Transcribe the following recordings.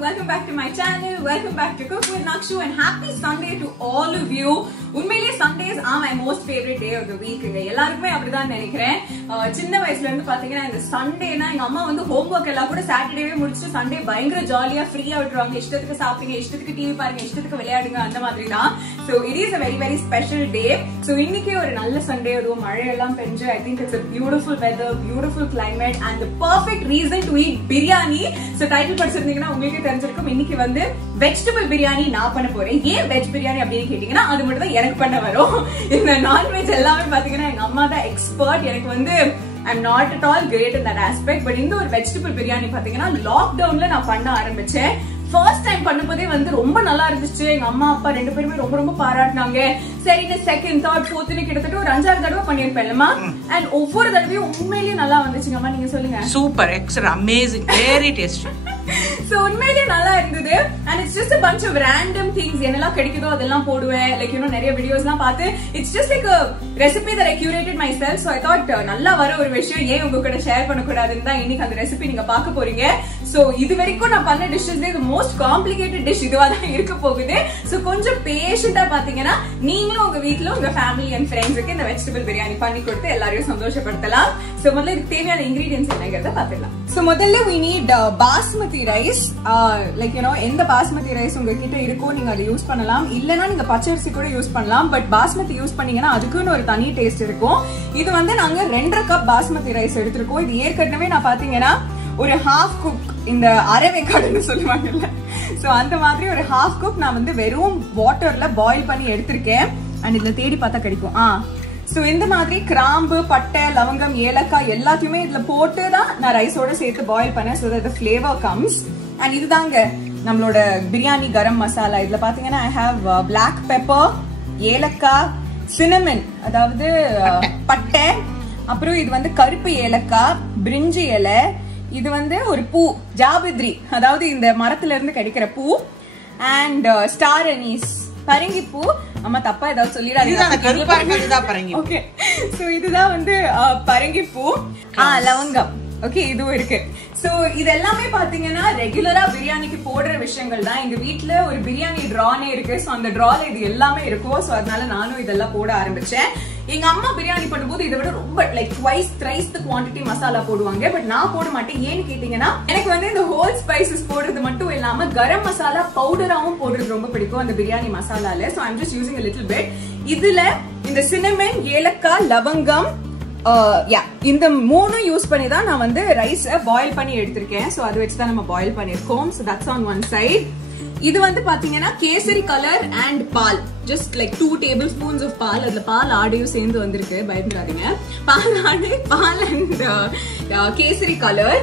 welcome back to my channel, welcome back to Cook with Nakshu and happy Sunday to all of you. உண்மையிலேயே Sundays are my most favorite day of the week. எல்லாருக்குமே அப்படிதான் நினைக்கிறேன். சின்ன வயசுல இருந்து பாத்தீங்கன்னா இந்த சண்டேனா எங்க அம்மா வந்து ஹோம்வொர்க் எல்லாம் கூட சாட்டர்டேவே முடிச்சுட்டு சண்டே பயங்கர ஜாலியா ஃப்ரீயா விட்டுருவாங்க. இஷ்டத்துக்கு சாப்பிடுங்க, இஷ்டத்துக்கு டிவி பாருங்க, இஷ்டத்துக்கு விளையாடுங்க, அந்த மாதிரி தான். So it is a very very special day. So இன்னைக்கு ஒரு நல்ல சண்டே, அதுவும் மழையெல்லாம் பெஞ்சு I think it's a beautiful weather, beautiful climate and the perfect reason to eat biryani. So title படிச்சிருந்தீங்கன்னா உங்களுக்கு தெரிஞ்சிருக்கும். இன்னைக்கு வந்து vegetable biryani நான் பண்ண போறேன். ஏன் வெஜ் பிரியாணி அப்படின்னு கேட்டீங்கன்னா அது மட்டும் தான் எனக்கு பண்ண வரும். இந்த நான்வெஜ் எல்லாமே பாத்தீங்கன்னா எங்க அம்மா தான் எக்ஸ்பர்ட். எனக்கு வந்து I'm not at all great in that aspect. But இந்த ஒரு vegetable biryani பாத்தீங்கன்னா லாக்டவுன்ல நான் பண்ண ஆரம்பிச்சேன். ஃபர்ஸ்ட் டைம் பண்ணும்போதே வந்து ரொம்ப நல்லா இருந்துச்சு. எங்க அம்மா அப்பா ரெண்டு பேருமே ரொம்ப ரொம்ப பாராட்டினாங்க. சரி செகண்ட் தேர்ட் ஃபோர்த்னு கிட்டத்தட்ட ஒரு 5-6 தடவை பண்ணிருப்பேன்லமா. அண்ட் ஒவ்வொரு தடவையும் உண்மையிலேயே நல்லா வந்துச்சுங்கம்மா. நீங்க சொல்லுங்க. Super, excellent, amazing, very tasty. So உண்மையிலேயே நல்லா இருந்தது. And it's just a bunch of random things. என்னெல்லாம் கிடைக்குதோ அதெல்லாம் போடுவேன். Like you know நிறைய வீடியோஸ்லாம் பார்த்து it's just like a recipe that I curated myself. So I thought நல்லா வர ஒரு விஷயம் ஏன் உங்க கூட ஷேர் பண்ண கூடாதுன்னு தான் இன்னைக்கு அந்த ரெசிபி நீங்க பார்க்க போறீங்க. So இது வரைக்கும் நான் பண்ண டிஷ்ஷஸ்ல the most complicated dish இதுவா தான் இருக்க போகுது. So கொஞ்சம் பேஷண்டா பாத்தீங்கன்னா நீங்களும் உங்க வீட்ல உங்க ஃபேமிலி அண்ட் ஃப்ரெண்ட்ஸ்க்கு இந்த வெஜிடபிள் பிரியாணி பண்ணி கொடுத்து எல்லாரையும் சந்தோஷப்படுத்தலாம். So முதல்ல இதுக்கு தேவையான இன்கிரிடியன்ட்ஸ் என்னங்கறத பாத்துடலாம். So முதல்ல we need basmati rice. Like you know எந்த பாஸ்மதி ரைஸ் உங்ககிட்ட இருக்கோ நீங்க அதை யூஸ் பண்ணலாம். இல்லனா நீங்க பச்சரிசி கூட யூஸ் பண்ணலாம். பட் பாஸ்மதி யூஸ் பண்ணீங்கன்னா அதுக்குன்னு ஒரு தனி டேஸ்ட் இருக்கும். இது வந்து நாங்க 2.5 கப் பாஸ்மதி ரைஸ் எடுத்திருக்கோம். இது ஏற்கனவே நான் பாத்தீங்கன்னா ஒரு half குக், இந்த அரவேக்காடுன்னு சொல்லுவாங்கல்ல, சோ அந்த மாதிரி ஒரு half குக் நான் வந்து வெறும் வாட்டர்ல பாயில் பண்ணி எடுத்திருக்கேன். அண்ட் இதுல தேடி பார்த்தா கிடைக்கும். சோ இந்த மாதிரி கிராம்பு, பட்டை, லவங்கம், ஏலக்காய் எல்லாத்தையுமே இதுல போட்டு தான் நான் ரைஸோட சேர்த்து பாயில் பண்ணேன். so that the flavor comes. and இதுதாங்க நம்மளோட பிரியாணி கரம் மசாலா. இதுல பாத்தீங்கன்னா I have black pepper, ஏலக்காய், cinnamon அதாவது பட்டை, அப்புறம் இது வந்து கருப்பு ஏலக்காய், பிரிஞ்சி இலை, இது வந்து ஒரு பூ ஜாபித்ரி அதாவது இந்த மரத்துல இருந்து கிடைக்கிற பூ, அண்ட் ஸ்டார் அனீஸ் பரங்கி பூ. அம்மா தப்பா ஏதாவது சொல்லிடாதீங்க. ஓகே, சோ இதுதான் வந்து பரங்கி பூ, லவங்கம். ஓகே, இதுவும் இருக்கு. சோ இது எல்லாமே பாத்தீங்கன்னா ரெகுலரா பிரியாணிக்கு போடுற விஷயங்கள் தான். எங்க வீட்ல ஒரு பிரியாணி டிரானே இருக்கு. சோ அந்த டிரால இது எல்லாமே இருக்கும். சோ அதனால நானும் இதெல்லாம் போட ஆரம்பிச்சேன். எங்க அம்மா பிரியாணி பண்ணும்போது இதை விட ரொம்ப லைக் ட்வைஸ் த்ரைஸ் தி குவாண்டிட்டி மசாலா போடுவாங்க. பட் நான் போட மாட்டேன். ஏன்னு கேட்டீங்கன்னா எனக்கு வந்து இந்த ஹோல் ஸ்பைசஸ் போடுறது மட்டும் இல்லாம கரம் மசாலா பவுடராவும் போடுறது ரொம்ப பிடிக்கும் அந்த பிரியாணி மசாலால. So I'm just using a little bit. இதுல இந்த cinnamon, ஏலக்காய், லவங்கம், இந்த மூணும் யூஸ் பண்ணி தான் நான் வந்து ரைஸ் பாயில் பண்ணி எடுத்திருக்கேன். சோ அது வச்சு தான் நம்ம பாயில் பண்ணிருக்கோம். So that's on one side. இது வந்து பாத்தீங்கன்னா கேசரி கலர் அண்ட் பால், ஜஸ்ட் லைக் 2 tablespoons of பால். அதுல பால் ஆடையும் சேர்ந்து வந்திருக்கு, பயந்துடாதீங்க. பால் ஆடை, பால் அண்ட் கேசரி கலர்.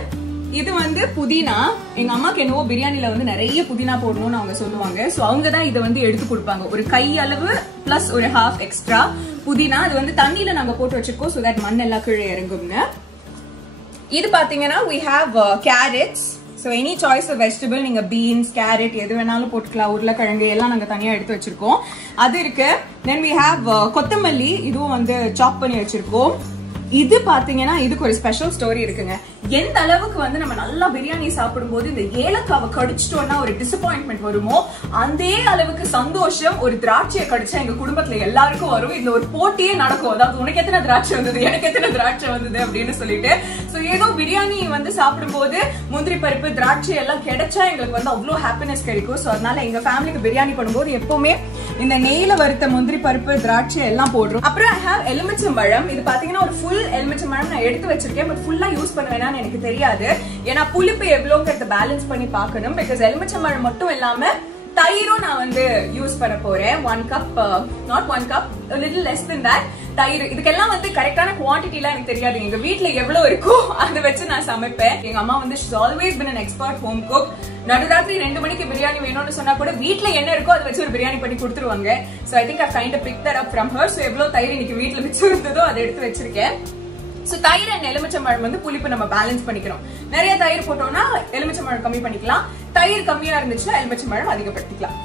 இது வந்து புதினா. எங்க அம்மாக்கு என்னவோ பிரியாணில வந்து நிறைய புதினா போடணும்னு அவங்க சொல்லுவாங்க. சோ அவங்க தான் இதை வந்து எடுத்து கொடுப்பாங்க. ஒரு கை அளவு பிளஸ் ஒரு half எக்ஸ்ட்ரா புதினா. அது வந்து தண்ணியில நாங்க போட்டு வச்சிருக்கோம். சோ தட் மண் எல்லாம் கீழே இறங்குங்க. இது பாத்தீங்கன்னா we have carrots. So any choice of vegetable, நீங்க beans, carrot எது வேணாலும் போட்டுக்கலாம். உருளைக்கிழங்கு எல்லாம் நாங்க தனியா எடுத்து வச்சிருக்கோம். அது இருக்கு. Then we have கொத்தமல்லி, இதுவும் வந்து சாப் பண்ணி வச்சிருக்கோம். இது பாத்தீங்கன்னா இதுக்கு ஒரு ஸ்பெஷல் ஸ்டோரி இருக்குங்க. எந்த அளவுக்கு வந்து நம்ம நல்லா பிரியாணி சாப்பிடும் போது இந்த ஏலக்காவை கடிச்சிட்டோம்னா ஒரு டிசப்பாயின்மெண்ட் வருமோ, அதே அளவுக்கு சந்தோஷம் ஒரு திராட்சையை கடிச்சா எங்க குடும்பத்துல எல்லாருக்கும் வரும். இந்த ஒரு போட்டியே நடக்கும். அதாவது உனக்கு எத்தனை திராட்சை வந்தது, எனக்கு எத்தனை திராட்சை வந்தது அப்படின்னு சொல்லிட்டு. சோ ஏதோ பிரியாணி வந்து சாப்பிடும் போது முந்திரி பருப்பு, திராட்சை எல்லாம் கிடைச்சா எங்களுக்கு வந்து அவ்வளவு ஹாப்பினஸ் கிடைக்கும். சோ அதனால எங்க ஃபேமிலிக்கு பிரியாணி பண்ணும்போது எப்பவுமே இந்த நெய்ல வறுத்த முந்திரி பருப்பு, திராட்சை எல்லாம் போடுறோம். அப்புறம் I have எலுமிச்சம்பழம். இது பாத்தீங்கன்னா ஒரு ஃபுல் எலுமிச்சம்பழம் நான் எடுத்து வச்சிருக்கேன். பட் ஃபுல்லா யூஸ் பண்ண வேணாம்னு எனக்கு தெரியாது. ஏன்னா புளிப்பு எவ்வளவுங்கிறத பேலன்ஸ் பண்ணி பார்க்கணும். பிகாஸ் எலுமிச்சம்பழம் மட்டும் இல்லாம தயிரும் நான் வந்து யூஸ் பண்ண போறேன். 1 cup, not 1 cup, a little less than that தயிர். இதுக்கெல்லாம் வந்து கரெக்டான குவான்டிட்டிலாம் எனக்கு தெரியாது. எங்க வீட்ல எவ்வளவு இருக்கோ அதை வச்சு நான் சமைப்பேன். எங்க அம்மா வந்து she's always been an expert home cook. நடுராத்திரி 2 மணிக்கு பிரியாணி வேணும்னு சொன்னா கூட வீட்ல என்ன இருக்கோ அதை வச்சு ஒரு பிரியாணி பண்ணி கொடுத்துருவாங்க. So I think I kind of picked that up from her. So எவ்வளவு தயிர் இன்னைக்கு வீட்ல மிச்சம் இருந்ததோ அதை எடுத்து வச்சிருக்கேன். சோ தயிர் அண்ட் எலுமிச்சம்பழம் வந்து புளிப்பு நம்ம பேலன்ஸ் பண்ணிக்கிறோம். நிறைய தயிர் போட்டோம்னா எலுமிச்சம்பழம் கம்மி பண்ணிக்கலாம். தயிர் கம்மியா இருந்துச்சுன்னா எலுமிச்சம்பழம் அதிகப்படுத்திக்கலாம்.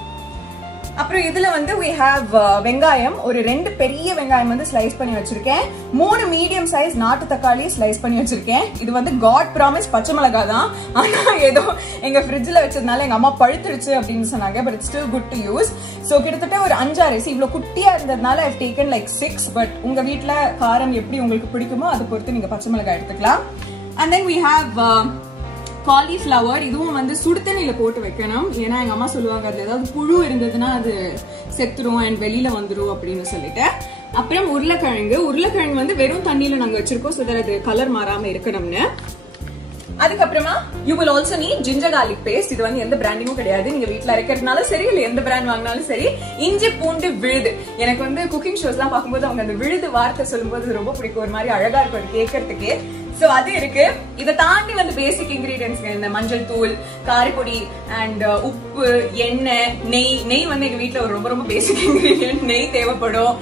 அப்புறம் இதுல வந்து we have வெங்காயம், ஒரு 2 பெரிய வெங்காயம் வந்து ஸ்லைஸ் பண்ணி வச்சிருக்கேன். 3 மீடியம் சைஸ் நாட்டு தக்காளி ஸ்லைஸ் பண்ணி வச்சிருக்கேன். இது வந்து காட் ப்ராமிஸ் பச்சை மிளகாய் தான். ஆனா ஏதோ எங்க ஃப்ரிட்ஜ்ல வச்சதுனால எங்க அம்மா பழுத்துருச்சு அப்படின்னு சொன்னாங்க. But it's still good to use. So கிட்டத்தட்ட ஒரு 5-6 இவ்வளவு குட்டியா இருந்ததுனால I've taken like 6. பட் உங்க வீட்ல காரம் எப்படி உங்களுக்கு பிடிக்குமோ அதை பொறுத்து நீங்க பச்சை மிளகாய் எடுத்துக்கலாம். And then we have cauliflower. இதுவும் வந்து சுடுதண்ணில போட்டு வைக்கணும். ஏன்னா எங்க அம்மா சொல்லுவாங்க அதுல ஏதாவது புழு இருந்ததுன்னா அது செத்துரும் அண்ட் வெளியில வந்துரும் அப்படின்னு சொல்லிட்டு. அப்புறம் உருளைக்கிழங்கு வந்து வெறும் தண்ணியில நாங்க வச்சிருக்கோம் so that அது கலர் மாறாம இருக்கணும்னு. அதுக்கப்புறமா you will also need ginger garlic paste. இது வந்து எந்த பிராண்டிங்கும் கிடையாது. நீங்க வீட்ல அரைக்கிறதுனால சரி இல்ல எந்த பிராண்ட் வாங்கினாலும் சரி. இஞ்சி பூண்டு விழுது. எனக்கு வந்து குக்கிங் ஷோஸ்லாம் பார்க்கும்போது அவங்க அந்த விழுது வார்த்தை சொல்லும்போது ரொம்ப பிடிக்கும். ஒரு மாதிரி அழகா இருக்கும் கேட்கறதுக்கே. சோ அது இருக்கு. இதை தாண்டி வந்து பேசிக் இன்கிரீடியன்ஸ் இந்த மஞ்சள் தூள், காரப்பொடி அண்ட் உப்பு, எண்ணெய், நெய் வந்து எங்க வீட்டுல ஒரு ரொம்ப பேசிக் இன்கிரீடியன்ட். நெய் தேவைப்படும்,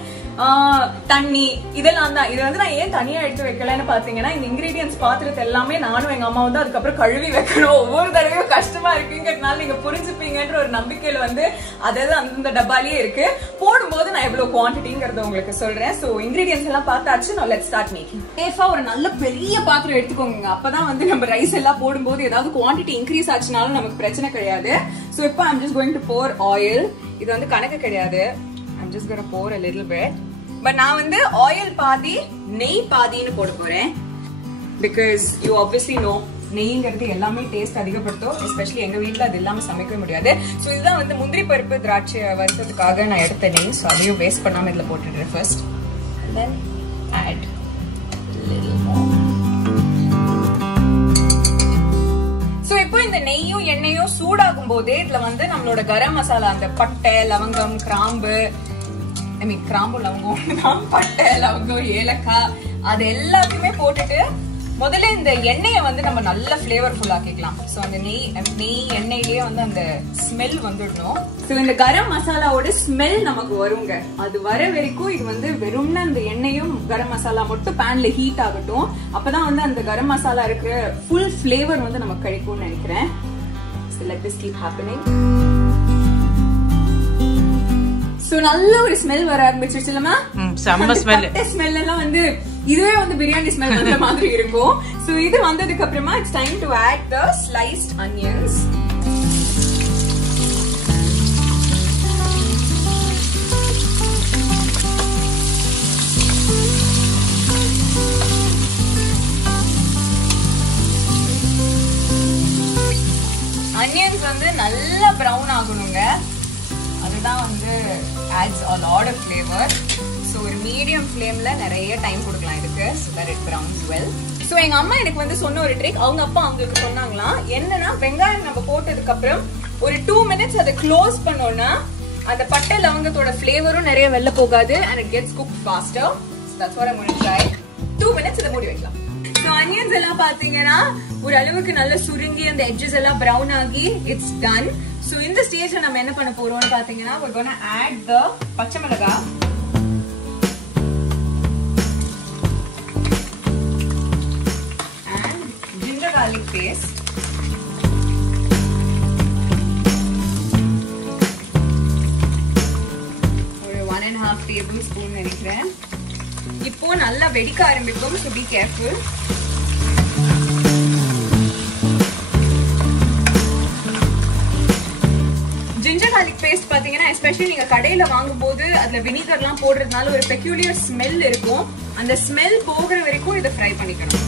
தண்ணி, இதெல்லாம் தான். இது வந்து நான் ஏன் தனியா எடுத்து வைக்கலன்னு பாத்தீங்கன்னா இந்த இன்கிரீடியன்ஸ் பாத்திரத்தை எல்லாமே நானும் எங்க அம்மா வந்து அதுக்கப்புறம் கழுவி வைக்கணும். ஒவ்வொரு தடவையும் கஷ்டமா இருக்குங்கிறதுனால நீங்க புரிஞ்சுப்பீங்கன்ற ஒரு நம்பிக்கையில வந்து அதாவது அந்த டப்பாலேயே இருக்கு. போடும்போது நான் எவ்வளவு குவான்டிட்டிங்கிறத உங்களுக்கு சொல்றேன். சோ இன்கிரீடியன்ஸ் எல்லாம் பார்த்தாச்சு. now let's start making. சேஃபா ஒரு நல்ல பெரிய பாத்திரம் எடுத்துக்கோங்க. அப்பதான் வந்து நம்ம ரைஸ் எல்லாம் போடும்போது ஏதாவது குவான்டிட்டி இன்க்ரீஸ் ஆச்சுனாலும் நமக்கு பிரச்சனை கிடையாது. சோ இப்போ I'm just going to pour oil. இது வந்து கணக்கு கிடையாது. I'm just going to pour a little bit. But நான் வந்து oil பாதி நெய் பாதின்னு போட போறேன். Because you obviously know நெய்ங்கிறது எல்லாமே டேஸ்ட் அதிகப்படுத்தும். எஸ்பெஷலி எங்க வீட்டுல அது இல்லாம சமைக்கவே முடியாது. சோ இதுதான் வந்து முந்திரி பருப்பு திராட்சை வறுத்ததுக்காக நான் எடுத்த நெய். சோ அதையும் வேஸ்ட் பண்ணாம இதுல போட்டுடுறேன் first. Then add a little more. So இப்போ இந்த நெய்யும் எண்ணெயும் சூடாகும் போதே இதுல வந்து நம்மளோட கரம் மசாலா, அந்த பட்டை, லவங்கம், கிராம்பு, கிராம்பு லவங்கம், பட்டை, லவங்கம், ஏலக்காய், அது எல்லாத்தையுமே போட்டுட்டு முதல்ல இந்த எண்ணெயை வந்து நம்ம நல்ல ஃபிளேவர்ஃபுல் ஆக்கிக்கலாம். சோ அந்த நெய் எண்ணெயிலேயே வந்து அந்த ஸ்மெல் வந்துடணும். சோ இந்த கரம் மசாலாவோட ஸ்மெல் நமக்கு வருங்க. அது வர வரைக்கும் இது வந்து வெறும்னா அந்த எண்ணெயும் கரம் மசாலா மட்டும் பேன்ல ஹீட் ஆகட்டும். அப்பதான் வந்து அந்த கரம் மசாலா இருக்கிற ஃபுல் ஃபிளேவர் வந்து நமக்கு கிடைக்கும்னு நினைக்கிறேன். So let this keep happening. So நல்ல ஒரு ஸ்மெல் வர ஆரம்பிச்சிருச்சு இல்லமா? செம்ம ஸ்மெல். ஸ்மெல் எல்லாம் வந்து இதுவே வந்து பிரியாணி ஸ்மெல் வந்த மாதிரி இருக்கும். சோ இது வந்ததுக்கு அப்புறமா it's time to add the sliced onions. Onions வந்து நல்லா பிரவுன் ஆகணுங்க. அதுதான் வந்து adds a lot of flavor. So ஒரு மீடியம் ஃப்ளேம்ல நிறைய டைம் கொடுக்கலாம் இதுக்கு so that it browns well. So எங்க அம்மா எனக்கு வந்து சொன்ன ஒரு ட்ரிக் அவங்க அப்பா அவங்களுக்கு சொன்னாங்களா என்னன்னா வெங்காயம் நம்ம போட்டதுக்கு அப்புறம் ஒரு 2 minutes அதை க்ளோஸ் பண்ணோம்னா அந்த பட்டை லவங்கத்தோட ஃப்ளேவரும் நிறைய வெளில போகாது and it gets cooked faster. So that's what I'm going to try. 2 minutes இதை மூடி வைக்கலாம். So onions எல்லாம் பாத்தீங்கன்னா ஒரு அளவுக்கு நல்ல சுருங்கி அந்த edges எல்லாம் brown ஆகி it's done. So in the stage நம்ம என்ன பண்ண போறோம்னு பாத்தீங்கன்னா we're going to add the பச்சை மிளகாய் and ginger garlic paste. ஒரு 1.5 tablespoon நினைக்கிறேன். இப்போ நல்லா வெடிக்க ஆரம்பிக்கும். So be careful. Ginger garlic paste பாத்தீங்கன்னா எஸ்பெஷலி நீங்க கடையில வாங்கும்போது அதுல வினிகர்லாம் போடுறதுனால ஒரு பெக்யூலியர் ஸ்மெல் இருக்கும். அந்த ஸ்மெல் போகிற வரைக்கும் இதை ஃப்ரை பண்ணிக்கணும்.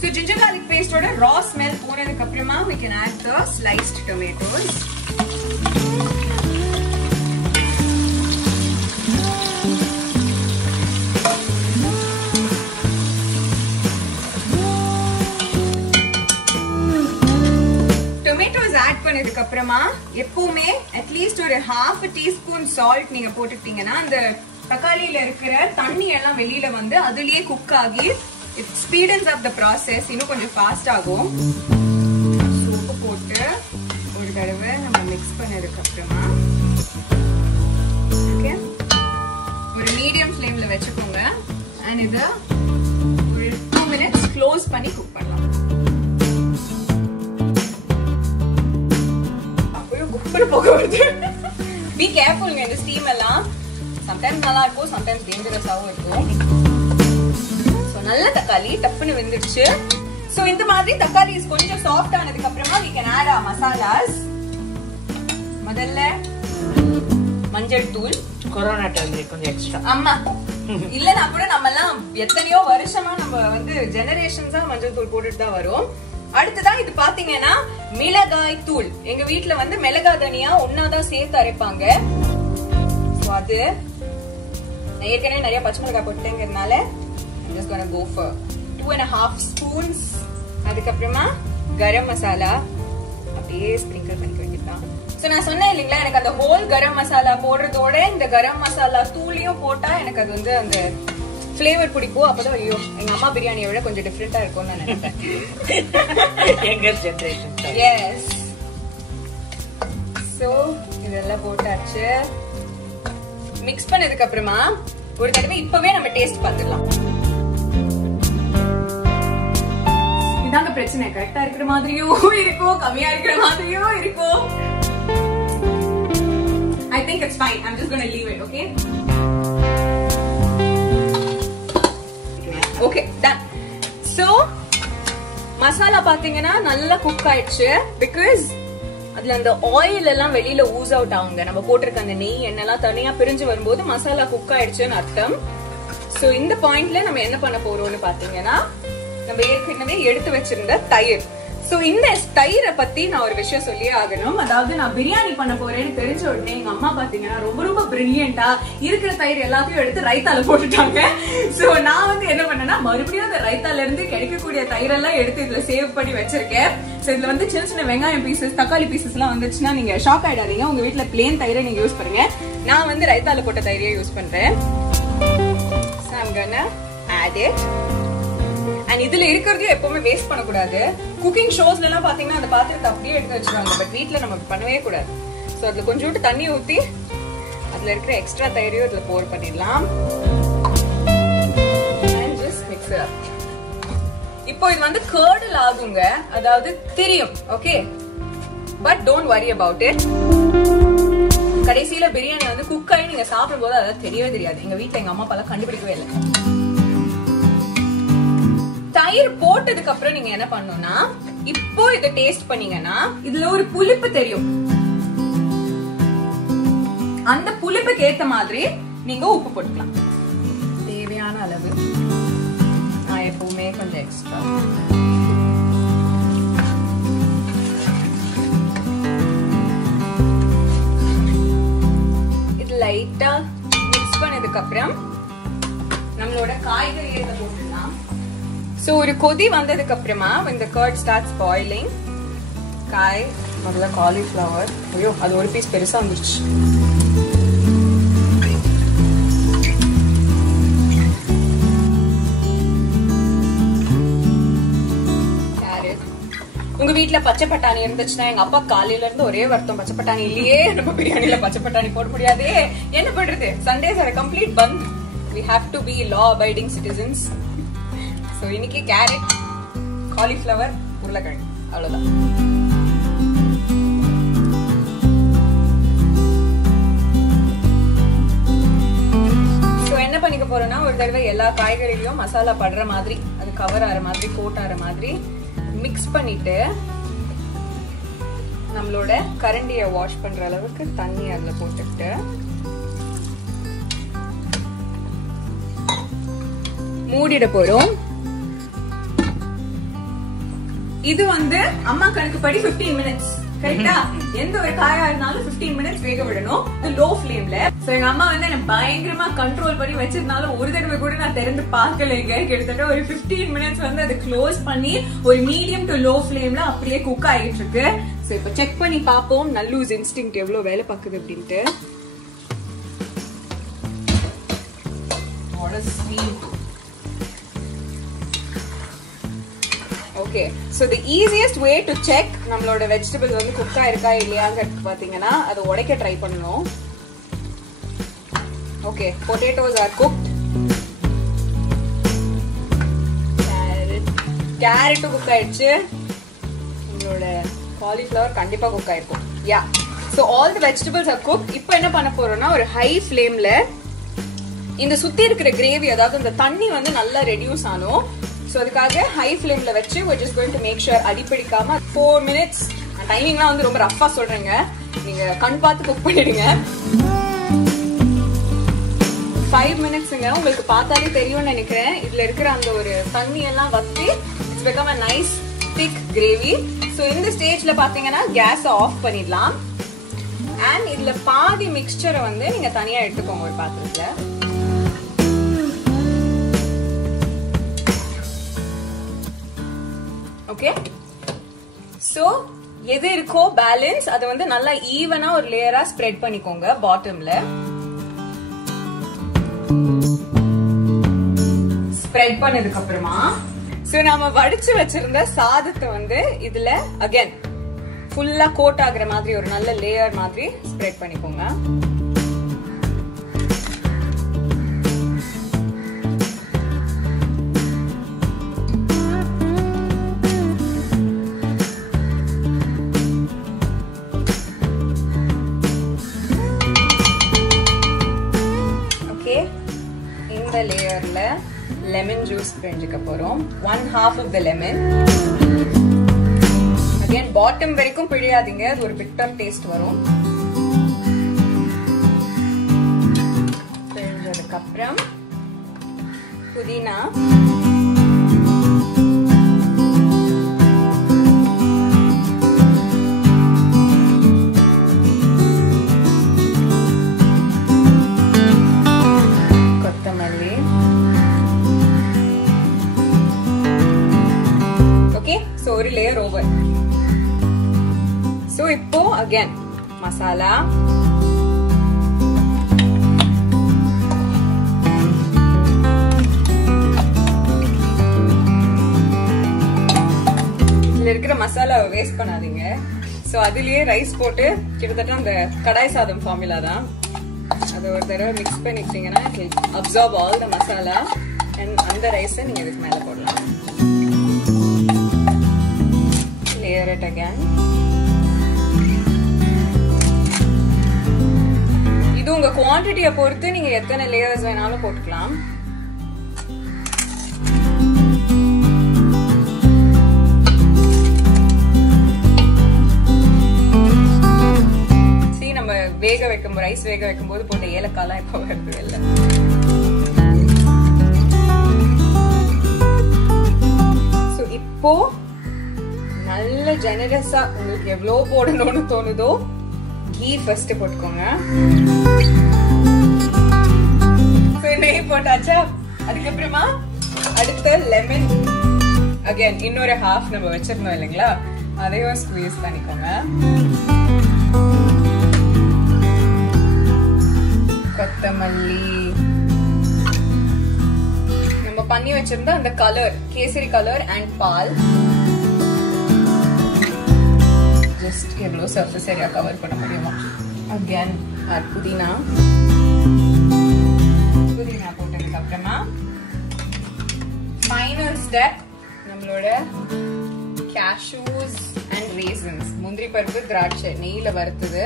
So ginger garlic paste ஓட raw smell போனதுக்கு அப்புறமா we can add the sliced tomatoes. பண்ணதுக்கு அப்புறமா எப்பவுமே அட்லீஸ்ட் ஒரு 1/2 teaspoon salt நீங்க போட்டுட்டீங்கன்னா அந்த தக்காளியில இருக்கிற தண்ணி எல்லாம் வெளியில வந்து அதுலயே குக் ஆகி it speeds up the process. இன்னும் கொஞ்சம் ஃபாஸ்ட் ஆகும். உப்பு போட்டு ஒரு தடவை நம்ம மிக்ஸ் பண்ணதுக்கு அப்புறமா ஓகே ஒரு மீடியம் ஃப்ளேம்ல வெச்சுக்கோங்க and இத minutes க்ளோஸ் பண்ணி குக் பண்ணலாம். அப்படியே குப்பை போக வருது. பி கேர்ஃபுல்ங்க இந்த ஸ்டீம் எல்லாம். சம்டைம்ஸ் நல்லா இருக்கும், சம்டைம்ஸ் டேஞ்சரஸாவும் இருக்கும். சோ நல்ல தக்காளி டப்புன்னு வெந்துடுச்சு. சோ இந்த மாதிரி தக்காளி கொஞ்சம் சாஃப்ட் ஆனதுக்கு அப்புறமா we can add our masalas. முதல்ல மஞ்சள் தூள், கொரோனா டைம்ல கொஞ்சம் எக்ஸ்ட்ரா. ஆமா. இல்லனா கூட நம்ம எல்லாம் எத்தனையோ வருஷமா நம்ம வந்து ஜெனரேஷன்ஸா மஞ்சள் தூள் போட்டுட்டு தான் வரோம். அடுத்ததா இது பாத்தீங்கன்னா மிளகாய் தூள். எங்க வீட்ல வந்து மிளகாய் தனியா ஒன்னாதான் சேர்த்து அரைப்பாங்க. சோ அது நான் ஏற்கனவே நிறைய பச்சை மிளகாய் போட்டேங்கிறதுனால I'm just gonna go for 2.5 spoons. அதுக்கப்புறமா கரம் மசாலா அப்படியே ஸ்ப்ரிங்கிள் பண்ணிக்க வேண்டியதுதான். சோ நான் சொன்னேன் இல்லீங்களா, எனக்கு அந்த ஹோல் கரம் மசாலா போடுறதோட இந்த கரம் மசாலா தூளியும் போட்டா எனக்கு அது வந்து அந்த ஃபிளேவர் பிடிக்கும். அப்பதான் ஐயோ எங்க அம்மா பிரியாணியை விட கொஞ்சம் டிஃபரெண்டா இருக்கும்னு நான் நினைப்பேன். எங்க ஜெனரேஷன். எஸ். சோ இதெல்லாம் போட்டாச்சு. மிக்ஸ் பண்ணதுக்கு அப்புறமா ஒரு தடவை இப்பவே நம்ம டேஸ்ட் பார்த்துடலாம். இதாங்க பிரச்சனை, கரெக்டா இருக்கிற மாதிரியும் இருக்கும், கம்மியா இருக்கிற மாதிரியும் இருக்கும். I think it's fine. I'm just going to leave it, okay? Okay, done. So, masala பாத்தீங்கன்னா நல்லா குக் ஆயிடுச்சு. Because அதுல அந்த ஆயில் எல்லாம் வெளியில ஊஸ் அவுட் ஆகுங்க. நம்ம போட்டிருக்க அந்த நெய் எண்ணெல்லாம் தனியா பிரிஞ்சு வரும்போது மசாலா குக் ஆயிடுச்சுன்னு அர்த்தம். சோ இந்த பாயிண்ட்ல நம்ம என்ன பண்ண போறோம்னு பாத்தீங்கன்னா, நம்ம ஏற்கனவே எடுத்து வச்சிருந்த தயிர். சோ இந்த தயிரை பத்தி நான் ஒரு விஷயம் சொல்லியே ஆகணும். அதாவது நான் பிரியாணி பண்ண போறேன்னு தெரிஞ்ச உடனே எங்க அம்மா பாத்தீங்கன்னா ரொம்ப பிரில்லியண்டா இருக்கிற தயிர் எல்லாத்தையும் எடுத்து ரைத்தால போட்டுட்டாங்க. சோ நான் வந்து என்ன பண்ணேன்னா மறுபடியும் அந்த ரைத்தால இருந்து கிடைக்கக்கூடிய தயிரெல்லாம் எடுத்து இதுல சேவ் பண்ணி வச்சிருக்கேன். சோ இதுல வந்து சின்ன சின்ன வெங்காயம் பீசஸ், தக்காளி பீசஸ் எல்லாம் வந்துச்சுன்னா நீங்க ஷாக் ஆயிடாதீங்க. உங்க வீட்டுல பிளேன் தயிரை நீங்க யூஸ் பண்ணுங்க. நான் வந்து ரைத்தால போட்ட தயிரையே யூஸ் பண்றேன். So I'm gonna add it. And இதுல இருக்கிறதையும் எப்பவுமே வேஸ்ட் பண்ணக்கூடாது. குக்கிங் ஷோஸ்ல எல்லாம் பாத்தீங்கன்னா அந்த பாத்திரத்தை அப்படியே எடுத்து வச்சிருவாங்க. பட் வீட்டுல நம்ம பண்ணவே கூடாது. சோ அதுல கொஞ்சோண்டு தண்ணி ஊத்தி அதுல இருக்கிற எக்ஸ்ட்ரா தயிரையும் இதுல போர் பண்ணிடலாம். And just mix it up. இப்போ இது வந்து கர்டல் ஆகுங்க, அதாவது தெரியும். Okay, but don't worry about it. கடைசியில பிரியாணி வந்து குக் ஆகி நீங்க சாப்பிடும் போது அதாவது தெரியவே தெரியாது. எங்க வீட்டுல எங்க அம்மா அப்பா கண்டுபிடிக்கவே இல்லை. தயிர் போட்டதுக்கு அப்புறம் நீங்க என்ன பண்ணணும்னா, இப்போ இதை டேஸ்ட் பண்ணீங்கன்னா இதுல ஒரு புளிப்பு தெரியும். அந்த புளிப்புக்கு ஏத்த மாதிரி நீங்க உப்பு போட்டுக்கலாம், தேவையான அளவு. நான் எப்பவுமே கொஞ்சம் எக்ஸ்ட்ரா. இது லைட்டா மிக்ஸ் பண்ணதுக்கு அப்புறம் நம்மளோட காய்கறியை இதை போட்டுக்கலாம். சோ ஒரு கொதி வந்ததுக்கு அப்புறமா when the curd starts boiling, காய் முதல்ல காலிஃப்ளவர். ஐயோ அது ஒரு பீஸ் பெருசா வந்துருச்சு. உங்க வீட்டுல பச்சை பட்டாணி இருந்துச்சுன்னா, எங்க அப்பா காலையில இருந்து ஒரே வருத்தம், பச்சை பட்டாணி இல்லையே, நம்ம பிரியாணில பச்சை பட்டாணி போட முடியாதே, என்ன பண்றது? Sundays are complete bandh. We have to be law abiding citizens. So இன்னைக்கு கேரட், காலிஃப்ளவர், உருளைக்கிழங்கு, அவ்வளவுதான். So என்ன பண்ணிக்க போறோம்னா, ஒரு தடவை எல்லா காய்கறிலையும் மசாலா படுற மாதிரி, அது கவர் ஆற மாதிரி, கோட் ஆற மாதிரி மிக்ஸ் பண்ணிட்டு நம்மளோட கரண்டிய வாஷ் பண்ற அளவுக்கு தண்ணி அதுல போட்டுட்டு மூடிட போறோம். இது வந்து அம்மா கணக்குப்படி 15 மினிட்ஸ். கரெக்டா? எந்த ஒரு காயா இருந்தாலும் 15 மினிட்ஸ் வேக விடணும், லோ ஃப்ளேம்ல. சோ எங்க அம்மா வந்து என்ன பயங்கரமா கண்ட்ரோல் பண்ணி வச்சிருந்தாலும் ஒரு தடவை கூட நான் திறந்து பார்க்கலைங்க. கிட்டத்தட்ட ஒரு 15 மினிட்ஸ் வந்து அதை க்ளோஸ் பண்ணி ஒரு மீடியம் டு லோ ஃப்ளேம்ல அப்படியே குக் ஆகிட்டு இருக்கு. சோ இப்ப செக் பண்ணி பாப்போம் நல்லூஸ் இன்ஸ்டிங்க்ட் எவ்வளவு வேலை பார்க்குது அப்படின்ட்டு. Okay, so the easiest way to check நம்மளோட vegetables வந்து குக் ஆயிருக்கா இல்லையாங்கிறது பாத்தீங்கன்னா அதை உடைக்க ட்ரை பண்ணணும். Okay, potatoes are cooked. Carrot. கேரட்டும் குக் ஆயிடுச்சு. உங்களோட காலிஃப்ளவர் கண்டிப்பா குக் ஆயிருக்கும். யா, so all the vegetables are cooked. இப்போ என்ன பண்ண போறோம்னா ஒரு ஹை ஃப்ளேம்ல இந்த சுத்தி இருக்கிற கிரேவி, அதாவது இந்த தண்ணி வந்து நல்லா ரெடியூஸ் ஆகும். ஸோ அதுக்காக ஹை ஃப்ளேம்ல வச்சு we're just going to make sure அடிப்பிடிக்காம 4 minutes. டைமிங்லாம் வந்து ரொம்ப ரஃபா சொல்றேங்க, நீங்க கண் பார்த்து குக் பண்ணிடுங்க. 5 minutesங்க. உங்களுக்கு பார்த்தாலே தெரியும்னு நினைக்கிறேன். இதுல இருக்கிற அந்த ஒரு தண்ணி எல்லாம் வத்தி it's become a nice thick gravy. So இந்த ஸ்டேஜ்ல பாத்தீங்கன்னா கேஸை ஆஃப் பண்ணிடலாம். அண்ட் இதுல பாதி மிக்சரை வந்து நீங்க தனியா எடுத்துக்கோங்க ஒரு பாத்திரத்துல. ஓகே, சோ எது இருக்கோ பேலன்ஸ் அதை வந்து நல்லா ஈவனா ஒரு லேயரா ஸ்ப்ரெட் பண்ணிக்கோங்க பாட்டம்ல. ஸ்ப்ரெட் பண்ணதுக்கு அப்புறமா சோ நாம வடிச்சு வச்சிருந்த சாதத்தை வந்து இதுல அகைன் ஃபுல்லா கோட் ஆகுற மாதிரி ஒரு நல்ல லேயர் மாதிரி ஸ்ப்ரெட் பண்ணிக்கோங்க. ஓகே, இந்த லேயர்ல லெமன் ஜூஸ் பிழிஞ்சுக்க போறோம். 1/2 of the lemon. Again bottom வரைக்கும் பிழியாதீங்க, அது ஒரு பிட்டர் டேஸ்ட் வரும். பிழிஞ்சதுக்கு அப்புறம் புதினா, கொத்தமல்லி. ஓகே, சோ ஒரு லேயர் ஓவர். சோ இப்போ அகைன் மசாலா, இதுல இருக்கிற மசாலாவை வேஸ்ட் பண்ணாதீங்க. சோ அதுலயே ரைஸ் போட்டு கிட்டத்தட்ட அந்த கடாய் சாதம் ஃபார்முலா தான், அதை ஒரு தடவை மிக்ஸ் பண்ணிட்டீங்கன்னா absorb all the masala. And அந்த ரைஸை நீங்க இதுக்கு மேல போடலாம். Layer it again. இது உங்க குவான்டிட்டியை பொறுத்து நீங்க எத்தனை லேயர்ஸ் வேணாலும் போட்டுக்கலாம். சரி, நம்ம வேக வைக்கும் ரைஸ் வேக வைக்கும் போது போட்ட ஏலக்காய்லாம் இப்போ வருது இல்லை. இப்போ நல்ல ஜெனரஸா உங்களுக்கு எவ்வளவு போடணும்னு தோணுதோ கீ ஃபர்ஸ்ட் போட்டுக்கோங்க. நெய் போட்டாச்சா, அதுக்கப்புறமா அடுத்த லெமன் அகைன் இன்னொரு ஹாஃப் நம்ம வச்சிருந்தோம் இல்லைங்களா, அதையும் ஸ்குவீஸ் பண்ணிக்கோங்க. கொத்தமல்லி, நம்ம பண்ணி வச்சிருந்த அந்த கலர் கேசரி கலர் அண்ட் பால் ஜஸ்ட் எவ்வளவு சர்ஃபேஸ் ஏரியா கவர் பண்ண முடியுமா. அகைன் புதினா போட்டதுக்கு அப்புறமா ஃபைனல் ஸ்டெப் நம்மளோட கேஷ்யூஸ் அண்ட் ரேசன்ஸ், முந்திரி பருப்பு திராட்சை நெய்யில வறுத்தது,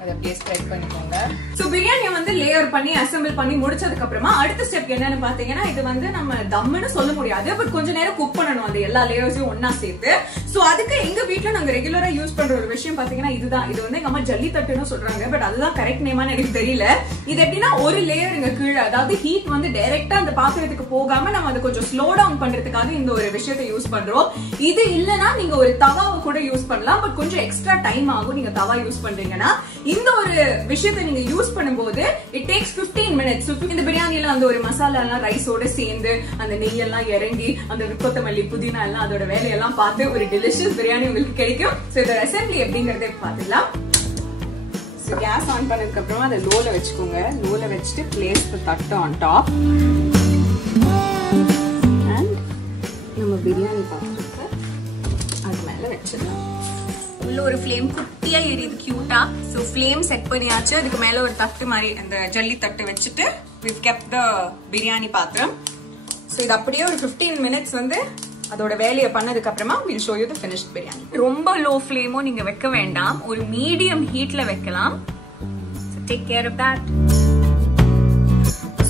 அதை அப்படியே ஸ்ப்ரெட் பண்ணிக்கோங்க. சோ பிரியாணியை வந்து லேயர் பண்ணி அசெம்பிள் பண்ணி முடிச்சதுக்கு அப்புறமா அடுத்த ஸ்டெப் என்னன்னு பாத்தீங்கன்னா, இது வந்து நம்ம தம்முன்னு சொல்ல முடியாது, பட் கொஞ்ச நேரம் குக் பண்ணணும் அந்த எல்லா லேயர்ஸையும் ஒன்னா சேர்த்து. சோ அதுக்கு எங்க வீட்டுல நாங்க ரெகுலரா யூஸ் பண்ற ஒரு விஷயம் பாத்தீங்கன்னா இதுதான். இது வந்து எங்க அம்மா ஜல்லி தட்டுன்னு சொல்றாங்க, பட் அதுதான் கரெக்ட் நேமான்னு எனக்கு தெரியல. இது எப்படின்னா ஒரு லேயர் இங்க கீழே, அதாவது ஹீட் வந்து டைரக்டா அந்த பாத்திரத்துக்கு போகாம நம்ம அதை கொஞ்சம் ஸ்லோ டவுன் பண்றதுக்காக இந்த ஒரு விஷயத்தை யூஸ் பண்றோம். இது இல்லனா நீங்க ஒரு தவாவை கூட யூஸ் பண்ணலாம், பட் கொஞ்சம் எக்ஸ்ட்ரா டைம் ஆகும் நீங்க தவா யூஸ் பண்றீங்கன்னா. இந்த ஒரு விஷயத்தை நீங்க யூஸ் பண்ணும்போது இட் டேக்ஸ் 15 minutes. இந்த பிரியாணில அந்த ஒரு மசாலா எல்லாம் ரைஸோட சேர்ந்து அந்த நெய் எல்லாம் இறங்கி அந்த கொத்தமல்லி புதினா எல்லாம் அதோட வேலையெல்லாம் பார்த்து ஒரு டெலிஷியஸ் பிரியாணி உங்களுக்கு கிடைக்கும். சோ இதோட அசெம்பிளி எப்படிங்கறத பாத்துக்கலாம். சோ கேஸ் ஆன் பண்ணதுக்கு அப்புறமா அதை லோல வச்சுக்கோங்க. லோல வச்சுட்டு பிளேஸ் தி தட்டு ஆன் டாப் அண்ட் நம்ம பிரியாணி பாத்திரத்தை அது மேல வச்சிடலாம். உள்ள ஒரு ஃப்ளேம் குட்டியா எரியுது கியூட்டா. சோ ஃப்ளேம் செட் பண்ணியாச்சு. அதுக்கு மேல ஒரு தட்டு மாதிரி அந்த ஜல்லி தட்டு வச்சுட்டு we've kept the பிரியாணி பாத்திரம். சோ இது அப்படியே ஒரு 15 minutes வந்து அதோட வேலையை பண்ணதுக்கு அப்புறமா we'll show you the finished biryani. ரொம்ப லோ ஃப்ளேமோ நீங்க வைக்க வேண்டாம், ஒரு மீடியம் ஹீட்ல வைக்கலாம். So take care of that.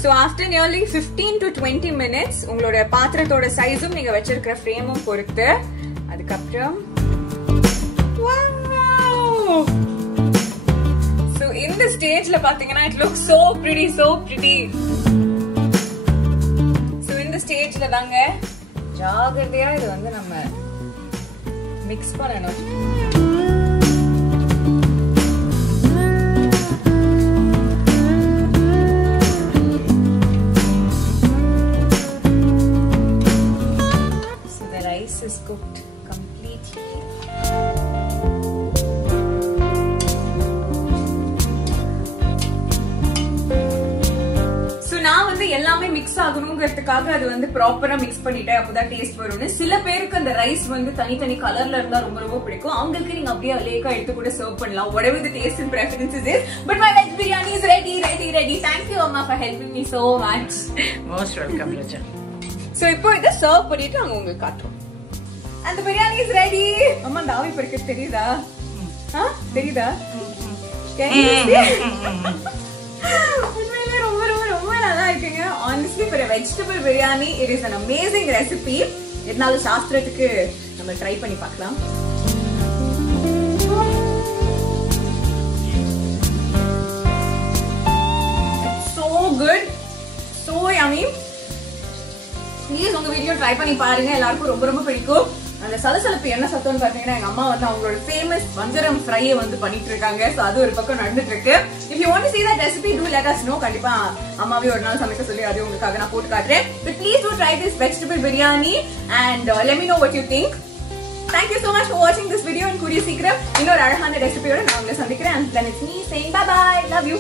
So after nearly 15 to 20 minutes உங்களோட பாத்திரத்தோட சைஸும் நீங்க வச்சிருக்கிற ஃப்ரேமும் பொறுத்து அதுக்கப்புறம் wow. So in the stageல பாத்தீங்கன்னா it looks so pretty, so pretty. So in the stageல தாங்க ஜாகிரதையா இது வந்து நம்ம மிக்ஸ் பண்ணணும். So the rice is cooked completely. நான் வந்து எல்லாமே மிக்ஸ் ஆகணுங்கிறதுக்காக அது வந்து ப்ராப்பரா மிக்ஸ் பண்ணிட்டேன், அப்பதான் டேஸ்ட் வரும்னு. சில பேருக்கு அந்த ரைஸ் வந்து தனித்தனி கலர்ல இருந்தா ரொம்ப ரொம்ப பிடிக்கும், அவங்களுக்கு நீங்க அப்படியே லேக்கா எடுத்து கூட சர்வ் பண்ணலாம். whatever the taste and preferences is, but my veg biryani is ready. Thank you Amma for helping me so much. Most welcome Raja. So இப்போ இத சர்வ் பண்ணிட்டு அங்க உங்களுக்கு காட்டுறோம். And the biryani is ready. அம்மா தாவி பறிக்க தெரியுதா? தெரியுதா? Honestly, for a vegetable biryani, it is an amazing recipe. இதனால சாஸ்திரத்துக்கு நம்ம ட்ரை பண்ணி பார்க்கலாம். So good, so yummy. Please உங்க வீடியோ ட்ரை பண்ணி பாருங்க, எல்லாருக்கும் ரொம்ப ரொம்ப பிடிக்கும். அந்த சலசலப்பு என்ன சத்தம்னு பாத்தீங்கன்னா எங்க அம்மா வந்து அவங்களோட ஃபேமஸ் வஞ்சரம் ஃப்ரையை வந்து பண்ணிட்டு இருக்காங்க. சோ அது ஒரு பக்கம் நடந்துட்டு இருக்கு. If you want to see that recipe, do let us know. கண்டிப்பா அம்மாவே ஒரு நாள் சமைக்க சொல்லி அது உங்களுக்காக நான் போட்டு காட்டுறேன். But please do try this vegetable biryani and let me know what you think. Thank you so much for watching this video and கூடிய சீக்கிரம் இன்னொரு அழகான ரெசிபியோட நான் உங்களை சந்திக்கிறேன். And then it's me saying bye bye. Love you.